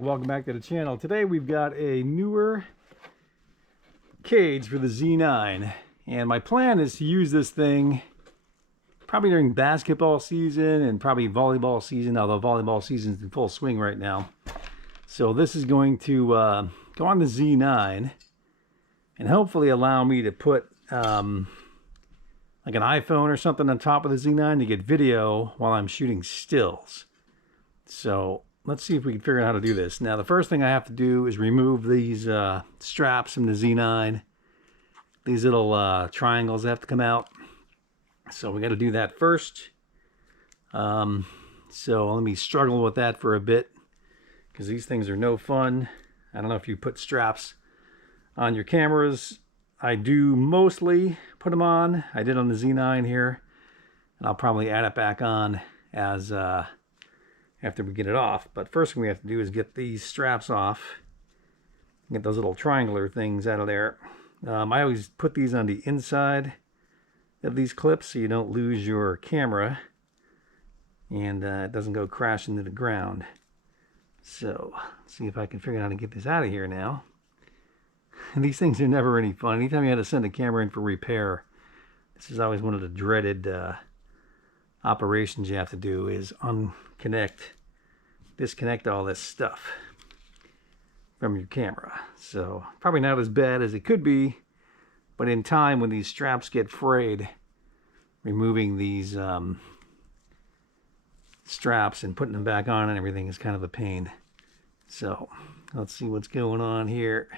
Welcome back to the channel. Today we've got a newer cage for the Z9, and my plan is to use this thing probably during basketball season and probably volleyball season, although volleyball season's in full swing right now. So this is going to go on the Z9 and hopefully allow me to put like an iPhone or something on top of the Z9 to get video while I'm shooting stills. So let's see if we can figure out how to do this. Now, the first thing I have to do is remove these straps from the Z9. These little triangles have to come out. So we got to do that first. So let me struggle with that for a bit, because these things are no fun. I don't know if you put straps on your cameras. I do mostly put them on. I did on the Z9 here, and I'll probably add it back on as after we get it off. But first thing we have to do is get these straps off, get those little triangular things out of there. I always put these on the inside of these clips so you don't lose your camera and it doesn't go crashing into the ground. So let's see if I can figure out how to get this out of here now. And these things are never any fun. Anytime you had to send a camera in for repair, this is always one of the dreaded operations you have to do, is disconnect all this stuff from your camera. So probably not as bad as it could be, but in time when these straps get frayed, removing these straps and putting them back on and everything is kind of a pain. So let's see what's going on here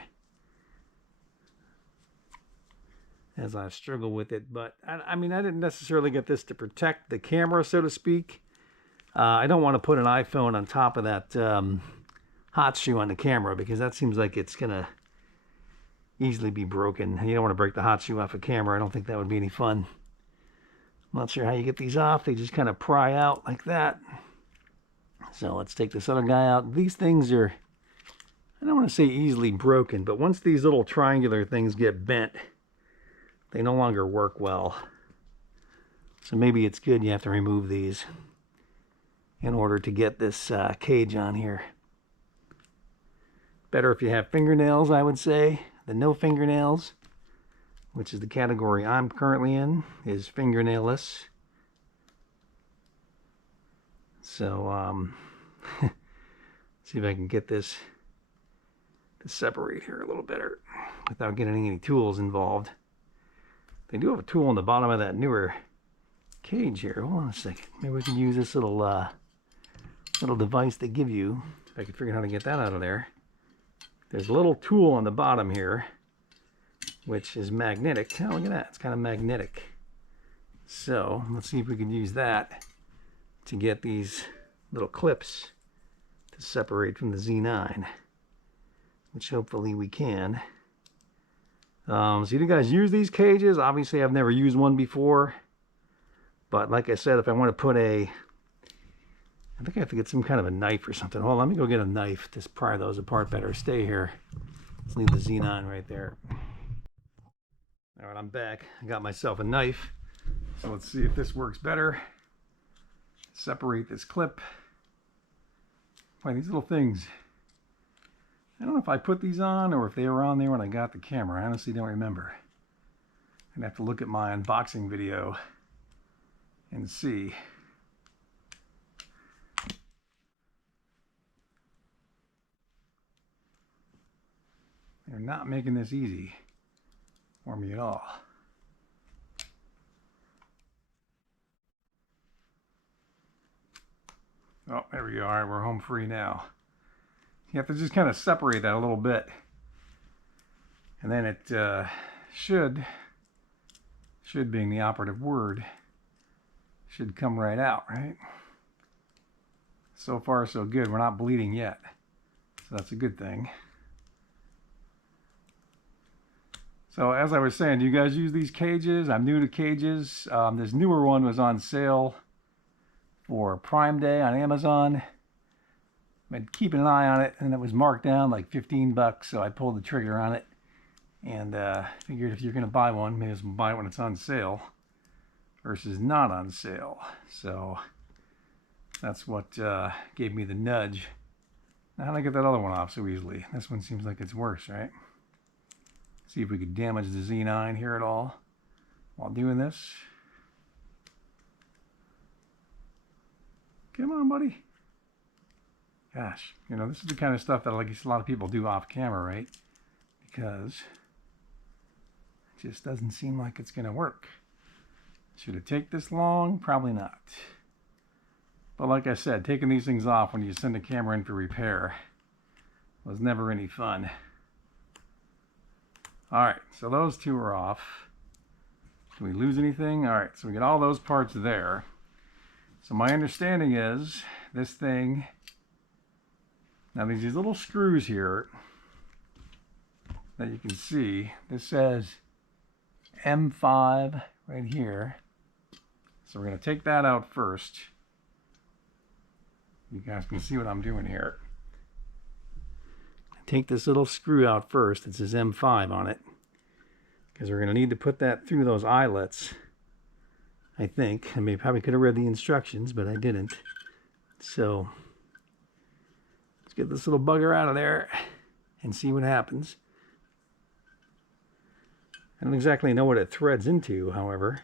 as I struggle with it. But I mean, I didn't necessarily get this to protect the camera, so to speak. I don't want to put an iPhone on top of that hot shoe on the camera, because that seems like it's gonna easily be broken. You don't want to break the hot shoe off a camera. I don't think that would be any fun. I'm not sure how you get these off. They just kind of pry out like that. So let's take this other guy out. These things are, I don't want to say easily broken, but once these little triangular things get bent, they no longer work well. So maybe it's good you have to remove these in order to get this cage on here. Better if you have fingernails, I would say, than no fingernails, which is the category I'm currently in, is fingernailless. So see if I can get this to separate here a little better without getting any tools involved. They do have a tool on the bottom of that newer cage here. Hold on a second. Maybe we can use this little little device they give you. If I can figure out how to get that out of there. There's a little tool on the bottom here, which is magnetic. Oh, look at that. It's kind of magnetic. So let's see if we can use that to get these little clips to separate from the Z9, which hopefully we can. So you guys use these cages? Obviously, I've never used one before. But like I said, if I want to put I think I have to get some kind of a knife or something. Hold on, let me go get a knife to pry those apart better. Stay here. Let's leave the Z9 right there. All right, I'm back. I got myself a knife. So let's see if this works better. Separate this clip. Boy, these little things. I don't know if I put these on or if they were on there when I got the camera. I honestly don't remember. I'd have to look at my unboxing video and see. They're not making this easy for me at all. Oh, there we go. All right, we're home free now. You have to just kind of separate that a little bit. And then it should being the operative word, should come right out, right? So far, so good. We're not bleeding yet. So that's a good thing. So as I was saying, do you guys use these cages? I'm new to cages. This newer one was on sale for Prime Day on Amazon. I've been keeping an eye on it, and it was marked down like 15 bucks, so I pulled the trigger on it. And figured if you're going to buy one, may as well buy it when it's on sale versus not on sale. So that's what gave me the nudge Now, how did I get that other one off so easily? This one seems like it's worse, right? See if we could damage the Z9 here at all while doing this. Come on, buddy. Gosh, you know, this is the kind of stuff that, like, a lot of people do off camera, right? Because it just doesn't seem like it's going to work. Should it take this long? Probably not. But like I said, taking these things off when you send a camera in for repair was never any fun. Alright, so those two are off. Did we lose anything? Alright, so we get all those parts there. So my understanding is this thing, now there's these little screws here that you can see. This says M5 right here. So we're going to take that out first. You guys can see what I'm doing here. Take this little screw out first. It says M5 on it, because we're going to need to put that through those eyelets, I think. I mean, probably could have read the instructions, but I didn't. So let's get this little bugger out of there and see what happens. I don't exactly know what it threads into, however,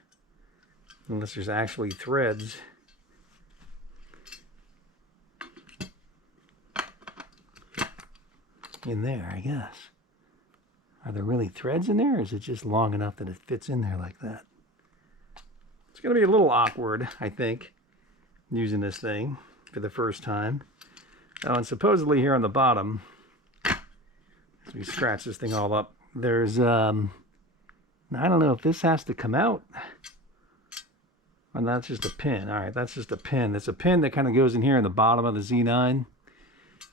unless there's actually threads. In there, I guess. Are there really threads in there, or is it just long enough that it fits in there like that? It's going to be a little awkward, I think, using this thing for the first time. Oh, and supposedly here on the bottom, as we scratch this thing all up, there's, I don't know if this has to come out. And that's just a pin. All right, that's just a pin. It's a pin that kind of goes in here in the bottom of the Z9.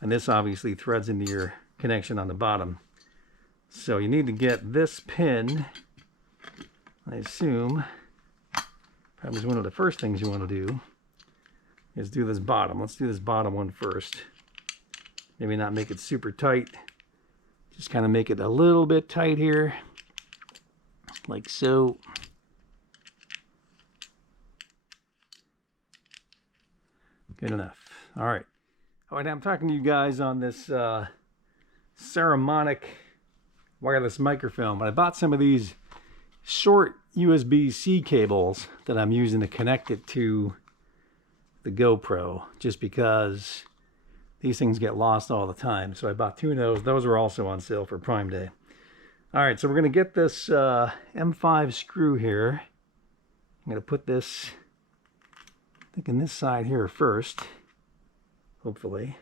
And this obviously threads into your connection on the bottom. So you need to get this pin, I assume, probably one of the first things you want to do is do this bottom. Let's do this bottom one first. Maybe not make it super tight. Just kind of make it a little bit tight here, like so. Good enough. All right. All right, I'm talking to you guys on this Ceramic wireless microphone, but I bought some of these short USB-C cables that I'm using to connect it to the GoPro, just because these things get lost all the time. So I bought two of those. Those were also on sale for Prime Day. All right, so we're going to get this M5 screw here. I'm going to put this, I think, in this side here first, hopefully.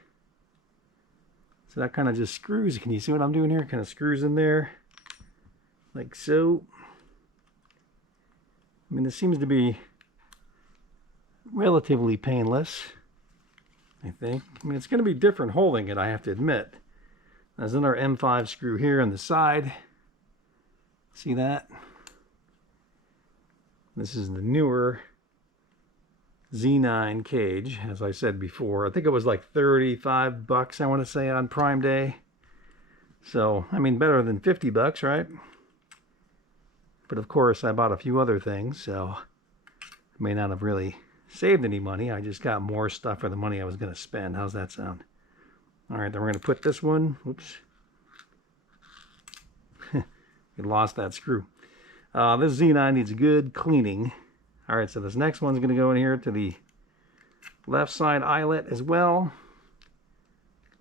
So that kind of just screws. Can you see what I'm doing here? Kind of screws in there, like so. I mean, this seems to be relatively painless, I think. I mean, it's going to be different holding it, I have to admit. There's another M5 screw here on the side. See that? This is the NEEWER Z9 cage, as I said before. I think it was like 35 bucks, I want to say, on Prime Day. So, I mean, better than 50 bucks, right? But of course, I bought a few other things, so I may not have really saved any money. I just got more stuff for the money I was going to spend. How's that sound? All right, then we're going to put this one. Whoops. We lost that screw. This Z9 needs a good cleaning. All right, so this next one's going to go in here to the left side eyelet as well.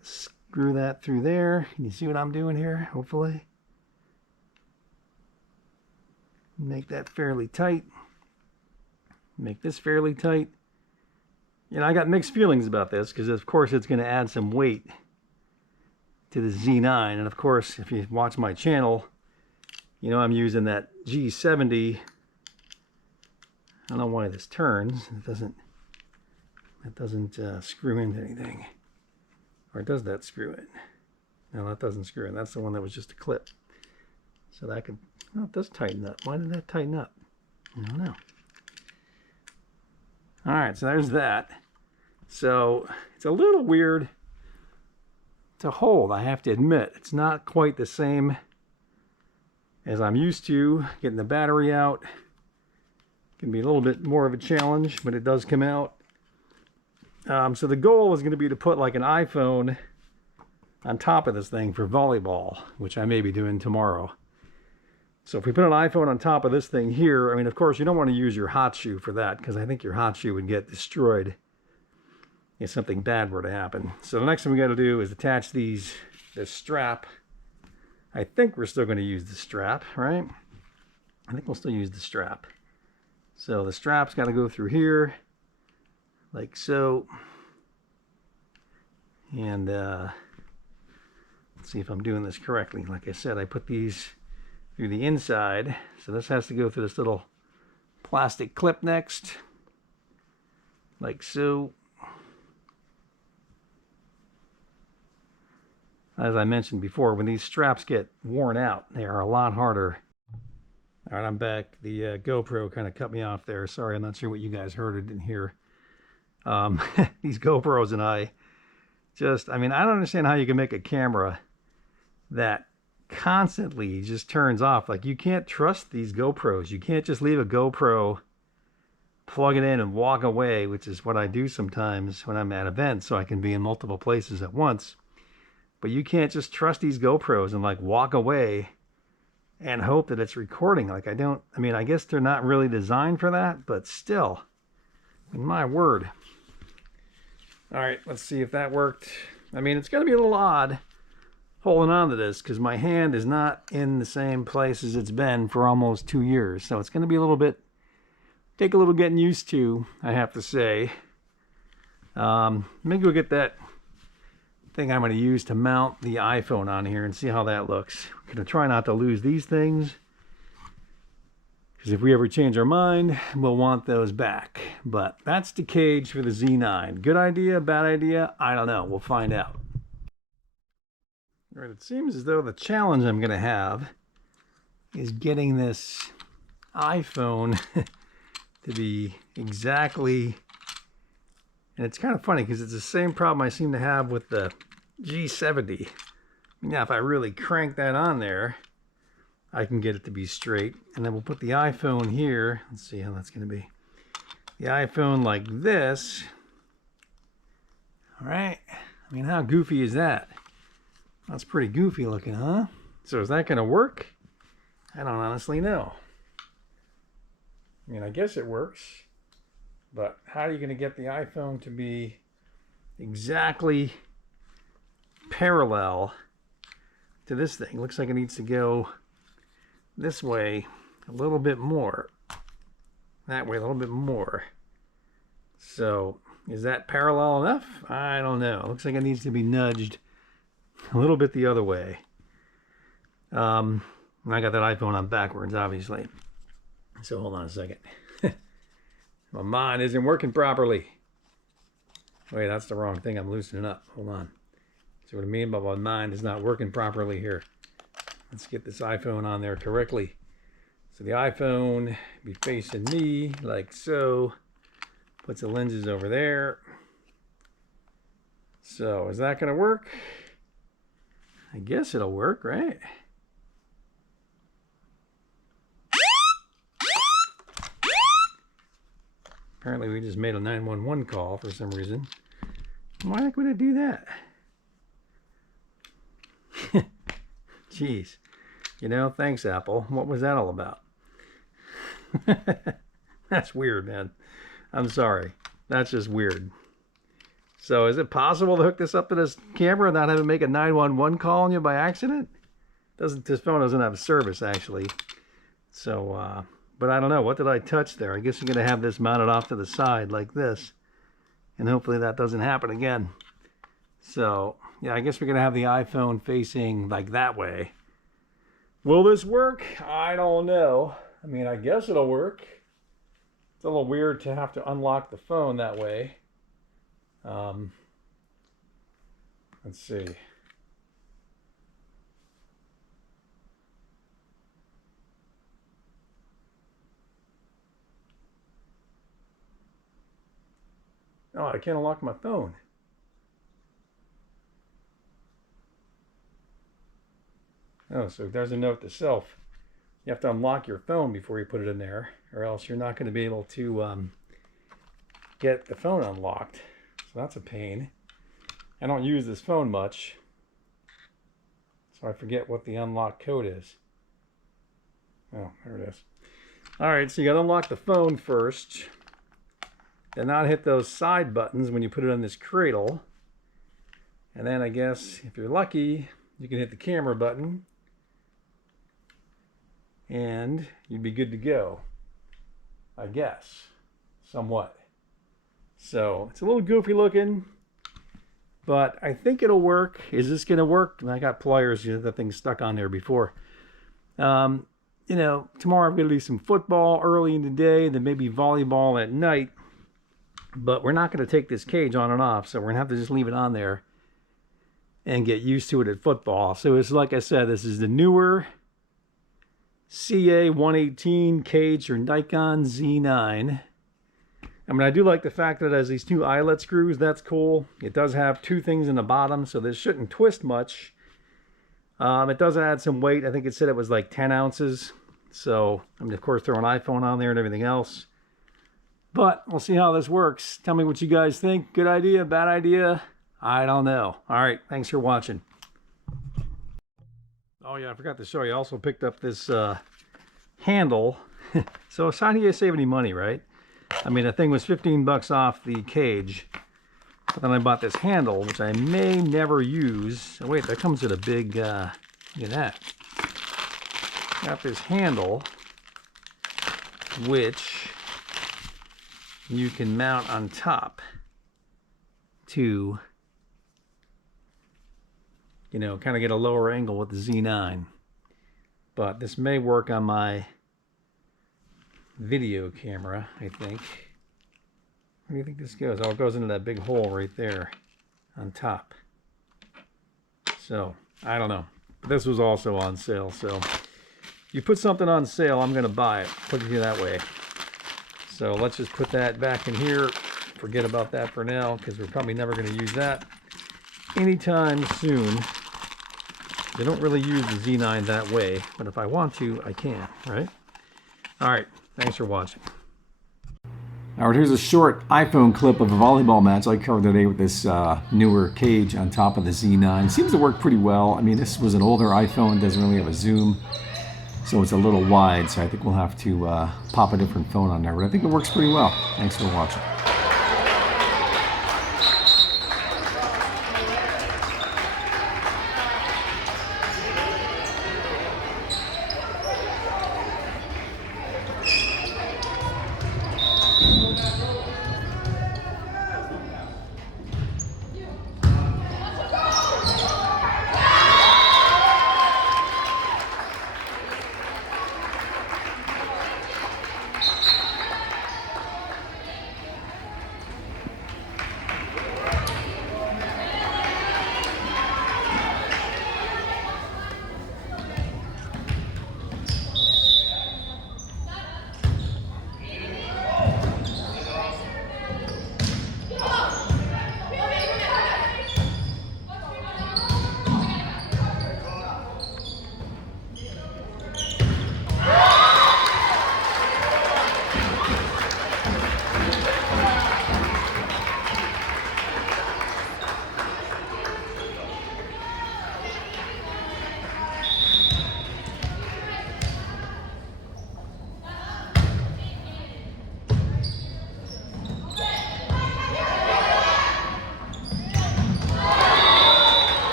Screw that through there. Can you see what I'm doing here? Hopefully. Make that fairly tight. Make this fairly tight. You know, I got mixed feelings about this because, of course, it's going to add some weight to the Z9. And, of course, if you watch my channel, you know I'm using that G70. I don't know why this turns. It doesn't screw into anything. Or does that screw in? No, that doesn't screw in. That's the one that was just a clip. So that could, oh, it does tighten up. Why did that tighten up? I don't know. All right, so there's that. So it's a little weird to hold, I have to admit. It's not quite the same as I'm used to. Getting the battery out can be a little bit more of a challenge, but it does come out. So the goal is going to be to put like an iPhone on top of this thing for volleyball, which I may be doing tomorrow. So if we put an iPhone on top of this thing here, I mean, of course, you don't want to use your hot shoe for that, because I think your hot shoe would get destroyed if something bad were to happen. So the next thing we got to do is attach this strap. I think we're still going to use the strap, right? I think we'll still use the strap. So the strap's got to go through here, like so. And let's see if I'm doing this correctly. Like I said, I put these through the inside. So this has to go through this little plastic clip next, like so. As I mentioned before, when these straps get worn out, they are a lot harder. All right, I'm back. The GoPro kind of cut me off there. Sorry, I'm not sure what you guys heard or didn't hear. These GoPros and I don't understand how you can make a camera that constantly just turns off. Like, you can't trust these GoPros. You can't just leave a GoPro, plug it in and walk away, which is what I do sometimes when I'm at events, so I can be in multiple places at once. But you can't just trust these GoPros and like walk away and hope that it's recording. Like, I guess they're not really designed for that, but still, my word. All right, let's see if that worked. I mean, it's going to be a little odd holding on to this because my hand is not in the same place as it's been for almost 2 years. So it's going to be take a little getting used to, I have to say. Maybe we'll get that thing I'm going to use to mount the iPhone on here and see how that looks. We're going to try not to lose these things, because if we ever change our mind, we'll want those back. But that's the cage for the Z9. Good idea, bad idea? I don't know. We'll find out. All right, it seems as though the challenge I'm going to have is getting this iPhone to be exactly, and it's kind of funny because it's the same problem I seem to have with the G70. Now, if I really crank that on there, I can get it to be straight. And then we'll put the iPhone here. Let's see how that's going to be. The iPhone like this. All right. I mean, how goofy is that? That's pretty goofy looking, huh? So is that going to work? I don't honestly know. I mean, I guess it works. But how are you going to get the iPhone to be exactly parallel to this thing? Looks like it needs to go this way a little bit more. That way a little bit more. So is that parallel enough? I don't know. Looks like it needs to be nudged a little bit the other way. And I got that iPhone on backwards, obviously. So hold on a second. My mind isn't working properly. Wait, that's the wrong thing. I'm loosening up. Hold on. See what I mean by my mind is not working properly here. Let's get this iPhone on there correctly. So the iPhone be facing me like so. Put the lenses over there. So is that going to work? I guess it'll work, right? Apparently we just made a 911 call for some reason. Why would it do that? Jeez. You know, thanks, Apple. What was that all about? That's weird, man. I'm sorry. That's just weird. So is it possible to hook this up to this camera and not have it make a 911 call on you by accident? This phone doesn't have service, actually. So, but I don't know. What did I touch there? I guess you're going to have this mounted off to the side like this. And hopefully that doesn't happen again. So, yeah, I guess we're going to have the iPhone facing like that way. Will this work? I don't know. I mean, I guess it'll work. It's a little weird to have to unlock the phone that way. Let's see. Oh, I can't unlock my phone. Oh, so there's a note to self. You have to unlock your phone before you put it in there, or else you're not going to be able to get the phone unlocked. So that's a pain. I don't use this phone much. so I forget what the unlock code is. Oh, there it is. All right, so you got to unlock the phone first, then not hit those side buttons when you put it on this cradle. And then I guess if you're lucky, you can hit the camera button and you'd be good to go, I guess, somewhat. So it's a little goofy looking, but I think it'll work. Is this going to work? And I got pliers, you know, that thing stuck on there before. You know, tomorrow I'm going to do some football early in the day, then maybe volleyball at night. But we're not going to take this cage on and off, so we're going to have to just leave it on there and get used to it at football. So it's like I said, this is the NEEWER CA118 cage or Nikon Z9. I mean, I do like the fact that it has these two eyelet screws. That's cool. It does have two things in the bottom, so this shouldn't twist much. It does add some weight. I think it said it was like 10 ounces. So, I mean, of course, throw an iPhone on there and everything else. But we'll see how this works. Tell me what you guys think. Good idea, bad idea? I don't know. All right, thanks for watching. Oh yeah, I forgot to show you. I also picked up this handle. So how do you save any money, right? I mean, the thing was 15 bucks off the cage. But then I bought this handle, which I may never use. Oh wait, that comes with a big, look at that. Got this handle, which you can mount on top to, you know, kind of get a lower angle with the Z9. But this may work on my video camera, I think. Where do you think this goes? Oh, it goes into that big hole right there on top. So, I don't know. But this was also on sale, so you put something on sale, I'm going to buy it. Put it that way. So let's just put that back in here. Forget about that for now, because we're probably never going to use that anytime soon. I don't really use the Z9 that way, but if I want to, I can, right? All right, thanks for watching. All right, here's a short iPhone clip of a volleyball match I covered today with this NEEWER cage on top of the Z9. It seems to work pretty well. I mean, this was an older iPhone, doesn't really have a zoom, so it's a little wide, so I think we'll have to pop a different phone on there, but I think it works pretty well. Thanks for watching.